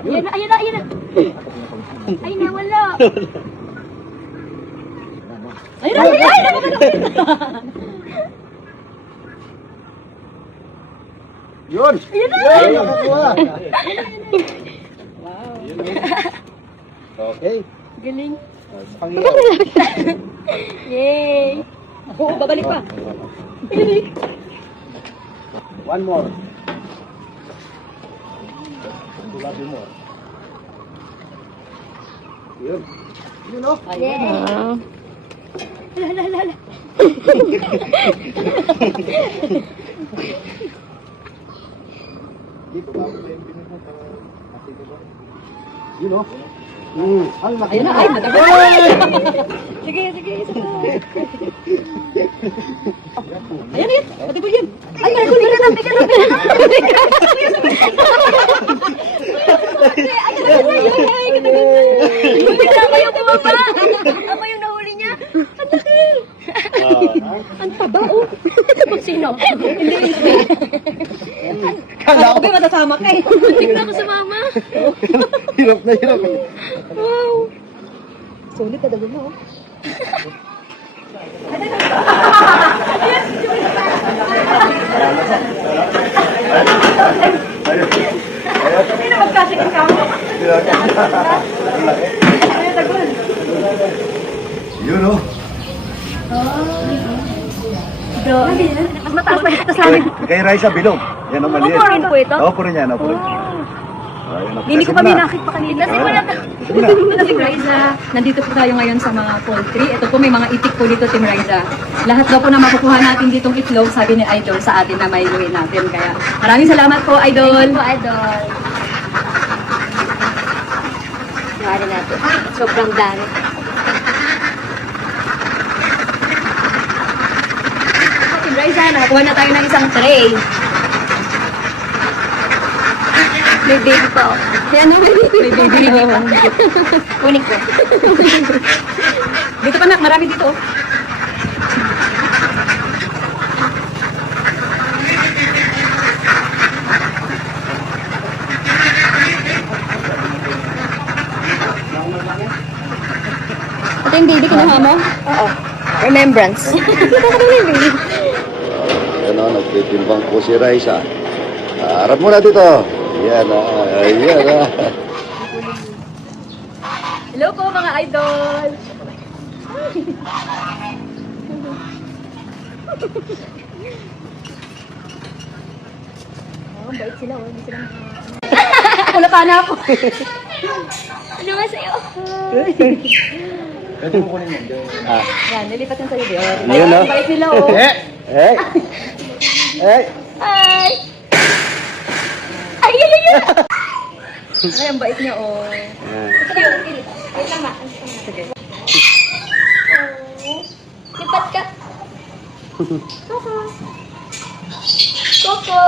Ayan na, ayan na, ayan na. Ay, nawala. Ayun na, ayun na, Yun! ayun na. Yun! Nakakuha! Okay. Galing. Pangyaw. Yay. Oo, babalik pa. One more. Love you more. Yun. Yun o. Yay. Hala, hala, hala. Dito ba ako yung pinag mo para makita ba? Yun o. Ang laki. Ayun na, ay, matagal. Sige, sige, isa pa. Ayan, ayan. Matagal yan. Ay, may huli ka na, may ganun. Bigla ko yung bumaba. Ako yung nahuli niya. Ang laki. Ang taba, oh. Sino? Hindi, hindi. Kala ko ba matasama ka eh. Tignan ko sumama. Hirap na hirap. Wow. Sulit talaga mo. Hindi na magkasing kamo. Yun o. Mas mataas pa dito sa amin. Kay Raisa Bilog. Yan ang maliit. Opo rin po ito? Oo, puro niyan. Opo rin. Hindi ko pa minakit pa kanina. Kasi wala ka. Team Riza, nandito po tayo ngayon sa mga poultry. Ito po may mga itik po dito, Team Riza. Lahat daw po na makukuha natin ditong itlog, sabi ni Idol sa atin na may luwi natin. Kaya maraming salamat po, Idol. Thank you po, Idol. Yari natin. Sobrang dami. Team Riza, nakakuha na tayo ng isang tray. May baby pa ako. May ano, may baby. May baby pa. Kunik ko. Dito pa nak, marami dito. Oh. Ito yung baby kinuha mo? Oo. Remembrance. Ano, nagtitimbang po si Raisa. Harap mo na dito. Yan ah. Yan ah. Hello po mga Idol. Ang bait sila, oh. Hindi sila Wala pa na ako. Ano nga sa'yo? Pwede mo kunin mo. Ah. Yan, nilipat yan sa'yo. Dior. Yun, no? Bait nila oh. Eh! Eh! Eh! Ay! Ay, ay, ay, ay! Ay, ang bait niya oh. Sige, sige. Wait lang na. Sige. Oh. Lipat ka. Coco. Coco.